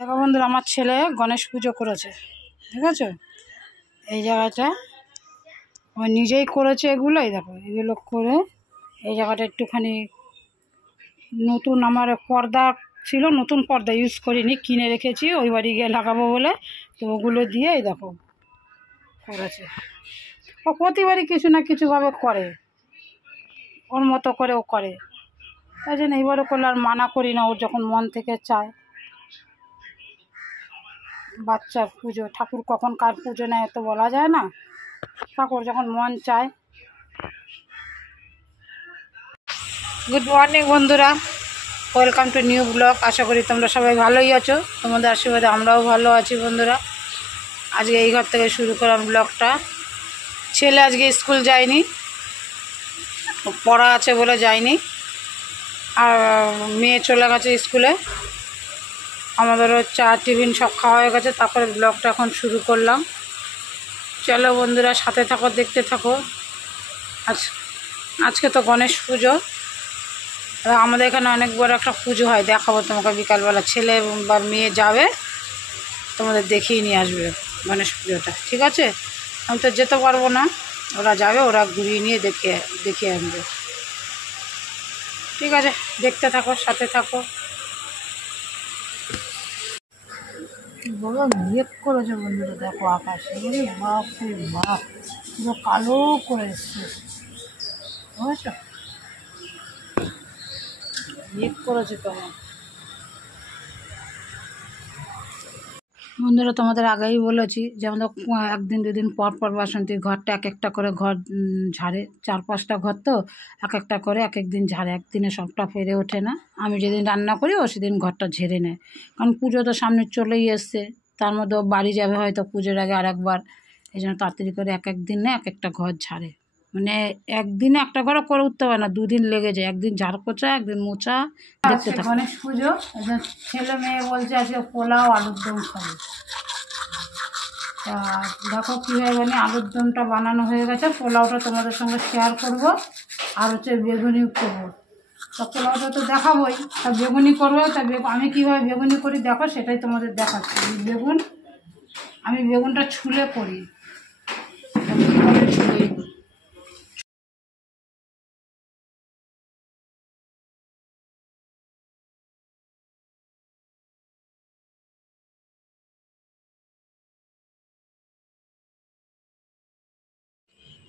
দেখো বন্ধুরা, আমার ছেলে গণেশ পুজো করেছে, ঠিক আছে। এই জায়গাটা ও নিজেই করেছে, এগুলোই দেখো, এগুলো করে এই জায়গাটা একটুখানি নতুন আমার পর্দা ছিল, নতুন পর্দা ইউজ করিনি, কিনে রেখেছি ওই বাড়ি গিয়ে লাগাবো বলে। তো ওগুলো দিয়ে এই দেখো করেছে। ও প্রতিবারই কিছু না কিছুভাবে করে, ওর মতো করে ও করে, তাই জন্য এইবারও করলে আর মানা করি না, ওর যখন মন থেকে চায়। বাচ্চার পুজো, ঠাকুর কখন কার পুজো নেয় তো বলা যায় না, ঠাকুর যখন মন চায়। গুড মর্নিং বন্ধুরা, ওয়েলকাম টু নিউ ব্লগ। আশা করি তোমরা সবাই ভালোই আছো, তোমাদের আশীর্বাদে আমরাও ভালো আছি বন্ধুরা। আজকে এই ঘর থেকে শুরু করলাম ব্লগটা। ছেলে আজকে স্কুল যায়নি, পড়া আছে বলে যায়নি, আর মেয়ে চলে গেছে স্কুলে। আমাদেরও চা টিফিন সব খাওয়া হয়ে গেছে, তারপরে ব্লগটা এখন শুরু করলাম। চলো বন্ধুরা, সাথে থাকো, দেখতে থাকো। আজকে তো গণেশ পুজো, আমাদের এখানে অনেক বড় একটা পুজো হয়, দেখাবো তোমাকে বিকালবেলা। ছেলে বা মেয়ে যাবে, তোমাদের দেখিয়ে নিয়ে আসবে গণেশ পুজোটা, ঠিক আছে। আমি তো যেতে পারবো না, ওরা যাবে, ওরা ঘুরিয়ে নিয়ে দেখিয়ে আনবে, ঠিক আছে। দেখতে থাকো, সাথে থাকো। বলো মেঘ করেছে বন্ধুরা, দেখো আকাশে, বাপ রে বাপ, পুরো কালো করে এসছে, বুঝেছো, মেঘ করেছে তোমার। বন্ধুরা, তোমাদের আগেই বলেছি যে আমাদের একদিন দুদিন পর পর বাসন্তী ঘরটা এক একটা করে ঘর ঝাড়ে, 4-5টা ঘর তো, এক একটা করে এক এক দিন ঝাড়ে, একদিনে সবটা পেরে ওঠে না। আমি যেদিন রান্না করি ও সেদিন ঘরটা ঝেড়ে নেয়, কারণ পুজো তো সামনে চলেই এসছে, তার মধ্যে ও বাড়ি যাবে হয়তো পুজোর আগে আর একবার, এই জন্য তাড়াতাড়ি করে এক এক দিনে এক একটা ঘর ঝাড়ে। মানে একদিনে একটা ঘরও করে উঠতে পারে না, 2 দিন লেগে যায়, একদিন ঝাড় পোছা একদিন মোছা। দেখতে থাকো। গণেশ পুজো, ছেলে মেয়ে বলছে আজকে পোলাও আলুর দম খাবে। তা দেখো কীভাবে মানে আলুর দমটা বানানো হয়ে গেছে, পোলাওটা তোমাদের সঙ্গে শেয়ার করব, আর হচ্ছে বেগুনি করবো। তা পোলাওটা তো দেখাবোই, তা বেগুনি করবো। তা আমি কীভাবে বেগুনি করি দেখো, সেটাই তোমাদের দেখাচ্ছি। আমি বেগুনটা ছুলে করি, কীভাবে ছুলেই করি।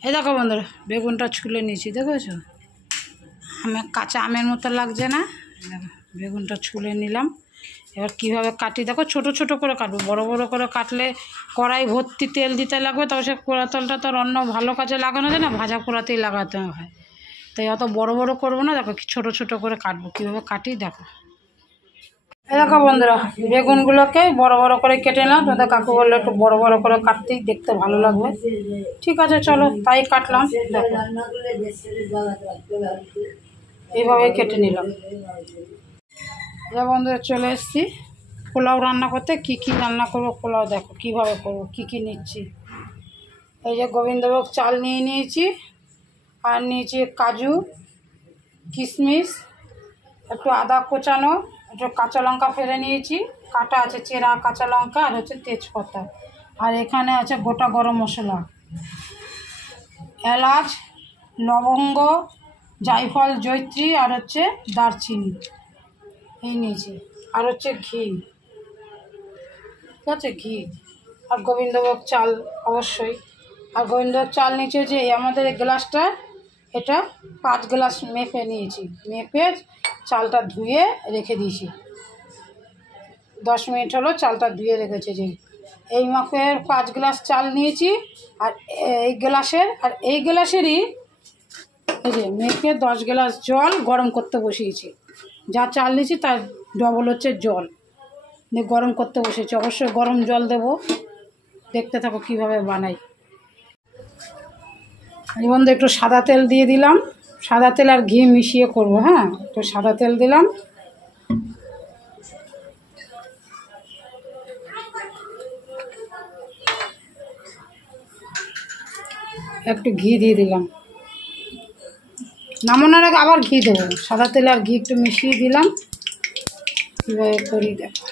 এই দেখো বন্ধুরা, বেগুনটা ছুলে নিয়েছি, দেখেছো, কাঁচা আমের মতো লাগছে না। দেখো বেগুনটা ছুলে নিলাম। এবার কিভাবে কাটি দেখো, ছোট ছোট করে কাটবো, বড় বড় করে কাটলে কড়াই ভর্তি তেল দিতে লাগবে, তবে সে পোড়া তেলটা তো অন্য ভালো কাজে লাগানো যায় না, ভাজা পোড়াতেই লাগাতে হয়। তাই অত বড় বড় করবো না, দেখো ছোট ছোট করে কাটবো, কীভাবে কাটি দেখো। এই দেখো বন্ধুরা, বেগুনগুলোকে বড় বড় করে কেটে নাও, তোমাদের কাকু বললো একটু বড় বড় করে কাটতেই দেখতে ভালো লাগবে। ঠিক আছে চলো, তাই কাটলাম। দেখো এইভাবে কেটে নিলাম। বন্ধুরা চলে এসেছি পোলাও রান্না করতে। কি কি রান্না করবো পোলাও দেখো কিভাবে করবো, কি কি নিচ্ছি। এই যে গোবিন্দভোগ চাল নিয়ে নিয়েছি, আর নিয়েছি কাজু, কিশমিশ, একটু আদা কোচানো, একটু কাঁচা লঙ্কা ফেলে নিয়েছি, কাটা আছে চেরা কাঁচা লঙ্কা, আর হচ্ছে তেজপাতা, আর এখানে আছে গোটা গরম মশলা, এলাচ, লবঙ্গ, জায়ফল, জয়িত্রী, আর হচ্ছে দারচিনি, এই নিয়েছি, আর হচ্ছে ঘি, ঠিক আছে, ঘি, আর গোবিন্দভোগ চাল অবশ্যই। আর গোবিন্দভোগ চাল নিচে যে আমাদের এই গ্লাসটা, এটা 5 গ্লাস মেপে নিয়েছি, মেপে চালটা ধুয়ে রেখে দিয়েছি। 10 মিনিট হলো চালটা ধুয়ে রেখেছে। যে এই মাপের 5 গ্লাস চাল নিয়েছি, আর এই গ্লাসেরই এই যে মেপে 10 গ্লাস জল গরম করতে বসিয়েছি। যা চাল নিয়েছি তার ডবল হচ্ছে জল দিয়ে গরম করতে বসেছি, অবশ্যই গরম জল দেবো। দেখতে থাকো কীভাবে বানাই। এই বন্ধু একটু সাদা তেল দিয়ে দিলাম, সাদা তেল আর ঘি মিশিয়ে করব। হ্যাঁ, একটু সাদা তেল দিলাম, একটু ঘি দিয়ে দিলাম, নামানোর আগে আবার ঘি দেবো। সাদা তেল আর ঘি একটু মিশিয়ে দিলাম, কীভাবে করি দেখো।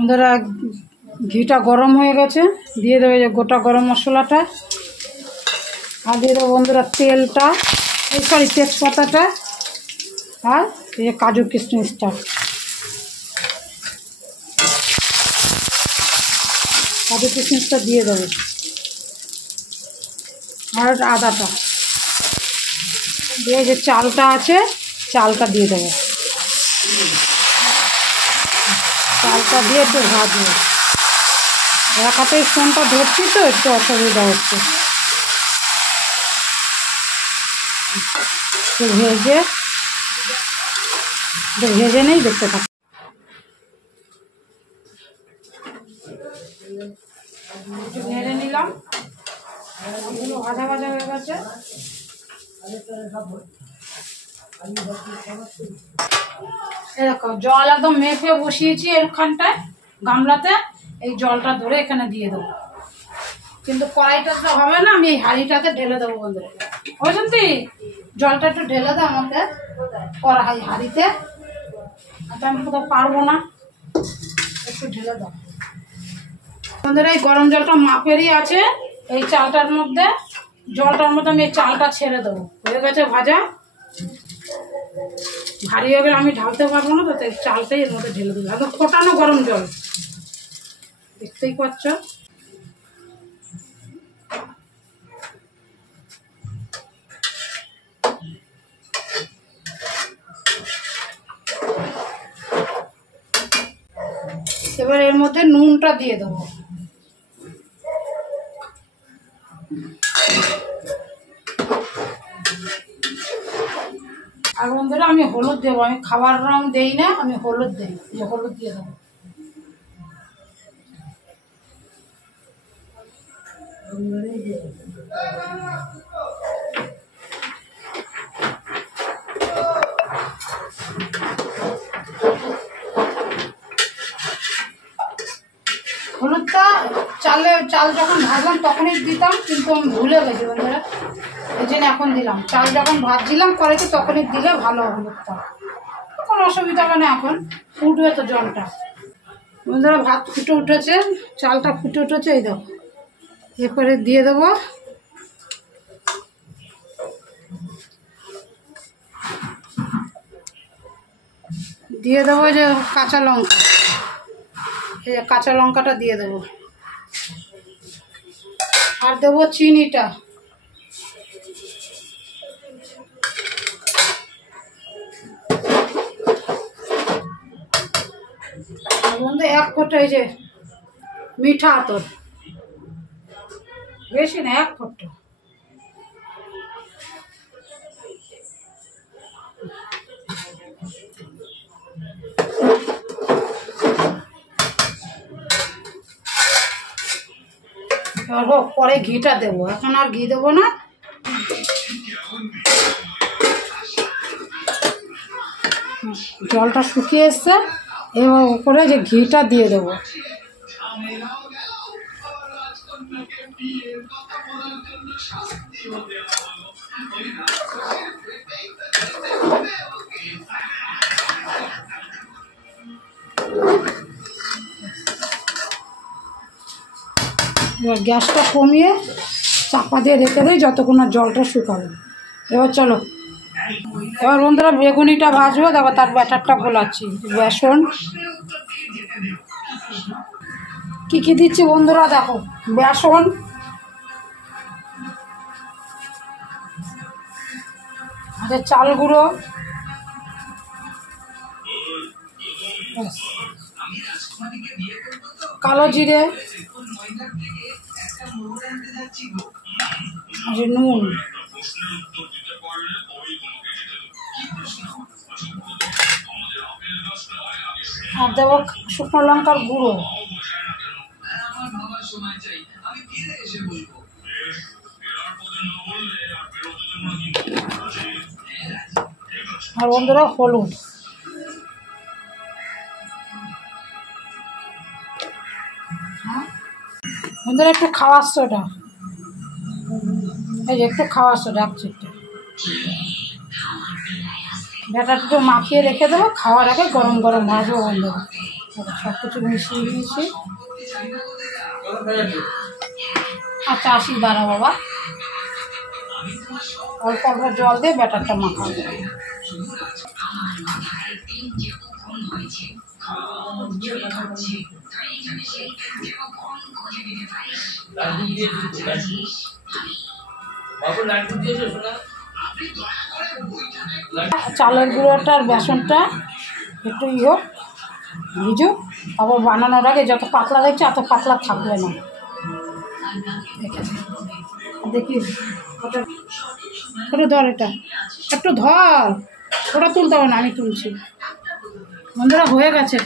বন্ধুরা ঘিটা গরম হয়ে গেছে, দিয়ে দেবে যে গোটা গরম মশলাটা, আর দিয়ে দেবো বন্ধুরা তেলটা, তেজপাতাটা, আর এই যে কাজু কিশমিশটা। কাজু কিশমিশটা দিয়ে দেবো, আর আদাটা দিয়ে যে চালটা আছে চালটা দিয়ে দেবো। চালটা দিয়ে একটু ভাজবো, একাতেই ফোনটা ধরছি তো একটু অসুবিধা হচ্ছে। একটু ভেজে নেই, দেখতে থাকি। একটু নেড়ে নিলাম, ভাজা ভাজা হয়ে গেছে। এরকম জল একদম মেপে বসিয়েছি এখানটায় গামলাতে, এই জলটা ধরে এখানে দিয়ে দেবো। কিন্তু কড়াইটা তো হবে না, আমি এই হাঁড়িটাতে ঢেলে দেবো বন্ধুরা। বুঝলি, জলটা একটু ঢেলে দাও আমাকে কড়াই হাঁড়িতে, আমি কোথাও পারবো না, একটু ঢেলে দাও বন্ধুরা। এই গরম জলটা মাপেরই আছে, এই চালটার মধ্যে, জলটার মধ্যে আমি এই চালটা ছেড়ে দেবো। হয়ে গেছে ভাজা, ভারী হয়ে গেলে আমি ঢালতে পারবো না, তো তাই চালটাই এর মধ্যে ঢেলে দেবো। একদম ফোটানো গরম জল, দেখতেই পাচ্ছ। এবার এর মধ্যে নুনটা দিয়ে দেবো। আর বন্ধুরা আমি হলুদ দেবো, আমি খাবার রং দেই না, আমি হলুদ দিই, যে হলুদ দিয়ে দেবো। হলুদটা চাল যখন ভাজলাম তখনই দিতাম, কিন্তু আমি ভুলে গেছি বন্ধুরা, এই জন্য এখন দিলাম। চাল যখন ভাজছিলাম কড়াইতে তখনই দিলে ভালো হলুদটা, কোনো অসুবিধা হবে না। এখন ফুটবে তো জলটা বন্ধুরা, ভাত ফুটে উঠেছে, চালটা ফুটে উঠেছে, এই দেখো। এরপরে দিয়ে দেবো যে কাঁচা লঙ্কা, এই যে কাঁচা লঙ্কাটা দিয়ে দেবো, আর দেবো চিনিটা। বন্ধু এক ফোঁটা এই যে মিঠা আতর, বেশি না, এক ফোঁটা। এবার হোক, পরে ঘিটা দেবো, এখন আর ঘি দেবো না। জলটা শুকিয়ে এসছে, এবার উপরে যে ঘিটা দিয়ে দেবো। এবার গ্যাসটা কমিয়ে চাপা দিয়ে রেখে দিই যতক্ষণ না জলটা শুকাবে। এবার চলো, এবার বন্ধুরা বেগুনিটা ভাজবো। দেখো তার ব্যাটারটা গোলাচ্ছি, বেসন কী কী দিচ্ছি বন্ধুরা দেখো, বেসন, চাল গুঁড়ো, কালো জিরে, নুন, আর দেবো শুকনো লঙ্কার গুঁড়ো। আর বন্ধুরা হলুদ। বন্ধুরা একটু খাওয়ার সোডা, এই যে একটু খাওয়ার সোডা, একটু ব্যাটারটা মাখিয়ে রেখে দেবো, খাওয়ার আগে গরম গরম ভাজবো বন্ধুরা। সব কিছু মিশিয়ে দিয়েছি। আচ্ছা আসি, দাঁড়া বাবা, অল্প অল্প জল দিয়ে ব্যাটারটা মাখাবো। চালের গুঁড়োটার বেসনটা একটু হোক, ভিজুক, আবার বানানোর আগে যত পাতলা দেখছে এত পাতলা থাকবে না। দেখি ওটা, ওটা ধর, এটা একটু ধর, ওটা তুলতে হবে না, আমি তুলছি। বন্ধুরা হয়ে গেছে।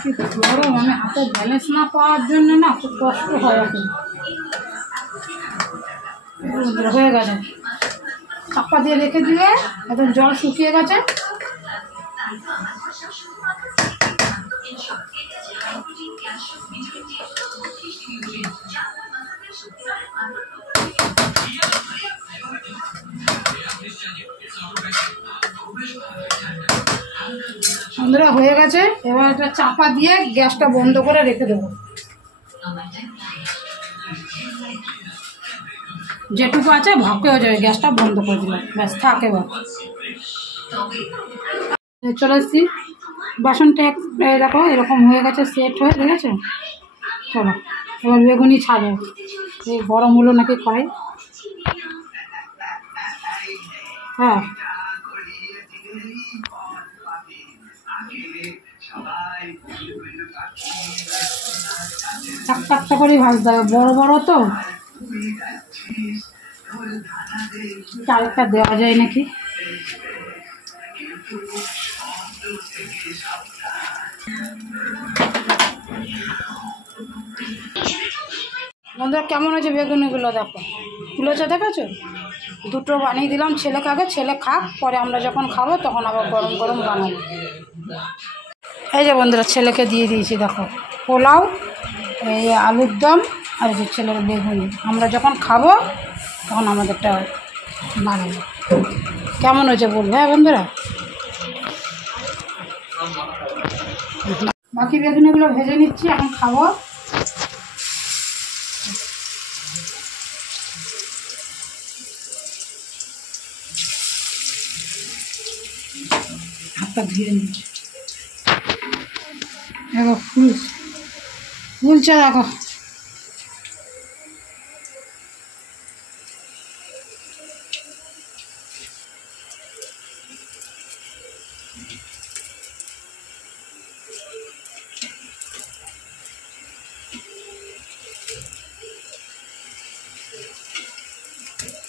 কি গরম, আমি হাতে ব্যালেন্স না পাওয়ার জন্য না খুব কষ্ট হয় এখন। বন্ধুরা হয়ে গেছে, চাপা দিয়ে রেখে দিলে এখন জল শুকিয়ে গেছে। বন্ধুরা হয়ে গেছে, এবার এটা চাপা দিয়ে গ্যাসটা বন্ধ করে রেখে দেবো। যেটুকু আছে ভাপে হয়ে যাবে, গ্যাসটা বন্ধ করে দিলাম, ব্যাস থাক। এবার চলে এসছি, বাসনটা দেখো এরকম হয়ে গেছে, সেট হয়ে গেছে। চলো এবার বেগুনি ছাড়ো, এই গরম হলো নাকি কড়াই। হ্যাঁ একটা একটা করে ভাজতে হবে, বড় বড় তো, চালটা দেওয়া যায় নাকি। বন্ধুরা কেমন হয়েছে বেগুনিগুলো দেখো, তুলেছে দেখেছো? দুটো বানিয়ে দিলাম ছেলেকে, আগে ছেলে খাক, পরে আমরা যখন খাবো তখন আবার গরম গরম বানাবো। এই যে বন্ধুরা ছেলেকে দিয়ে দিয়েছি, দেখো পোলাও, এই আলুর দম, আর যে ছেলের বেগুনি। আমরা যখন খাবো তখন আমাদেরটা বানাবো। কেমন হয়েছে বলবো হ্যাঁ বন্ধুরা। বাকি বেগুনিগুলো ভেজে নিচ্ছি, এখন খাবো। হাতটা ধুয়ে নিচ্ছি, দেখো ফুলছে দেখো।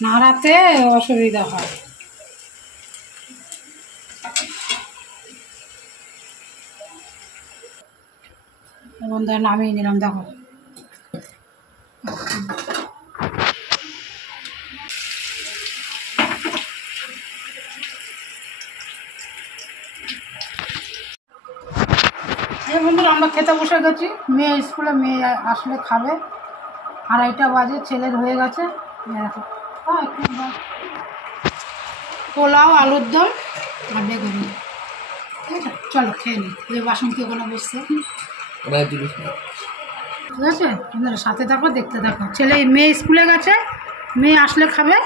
নাড়াতে অসুবিধা হয়। বন্ধুরা নামিয়ে নিলাম, দেখো এই বন্ধুরা আমরা খেতে বসে গেছি। মেয়ে স্কুলে, মেয়ে আসলে খাবে, 2:30 বাজে, ছেলের হয়ে গেছে। দেখো পোলাও, আলুর দম আর বেগুনি। ঠিক আছে চলো খেয়ে নিই, এই বাসন কি ওখানে বসছে, ঠিক আছে। আপনারা সাথে থাকো, দেখতে থাকো। ছেলে, মেয়ে স্কুলে গেছে, মেয়ে আসলে খাবে,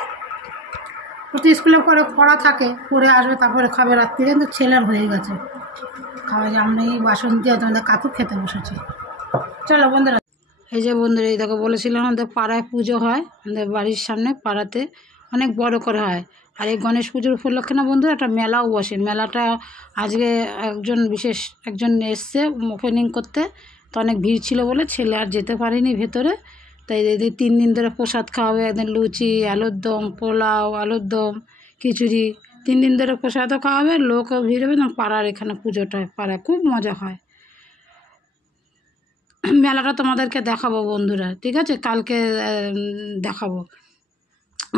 ও তো স্কুলে পরে পড়া থাকে, পড়ে আসবে তারপরে খাবে রাত্রিরে। কিন্তু ছেলের হয়ে গেছে খাওয়া, যে আমরা এই বাসন দিয়ে তোমাদের কাকু খেতে বসেছি। চলো বন্ধুরা, এই যে বন্ধুরা এই দেখো বলেছিলাম আমাদের পাড়ায় পুজো হয়, আমাদের বাড়ির সামনে পাড়াতে অনেক বড় করে হয়। আর এই গণেশ পুজোর উপলক্ষে না বন্ধুরা একটা মেলাও বসে। মেলাটা আজকে বিশেষ একজন এসছে ওপেনিং করতে, তো অনেক ভিড় ছিল বলে ছেলে আর যেতে পারেনি ভেতরে। তাই 3 দিন ধরে প্রসাদ খাওয়াবে, একদিন লুচি, আলুর দম, পোলাও, আলুর দম, খিচুড়ি, 3 দিন ধরে প্রসাদও খাওয়াবে, লোকও ভিড় হবে না। পাড়ার এখানে পুজোটা পাড়ায় খুব মজা হয়। মেলাটা তোমাদেরকে দেখাবো বন্ধুরা, ঠিক আছে, কালকে দেখাবো।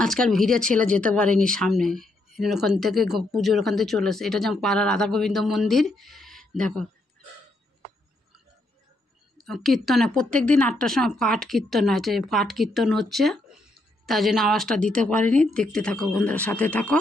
আজকাল ভিড়ে ছেলে যেতে পারেনি সামনে, ওখান থেকে পুজোর ওখান থেকে চলে এসে। এটা যেমন পাড়ার রাধা গোবিন্দ মন্দির, দেখো কীর্তনে প্রত্যেক দিন 8টার সময় পাঠ কীর্তন আছে, পাঠ কীর্তন হচ্ছে, তাই জন্য আওয়াজটা দিতে পারিনি। দেখতে থাকো বন্ধুরা, সাথে থাকো।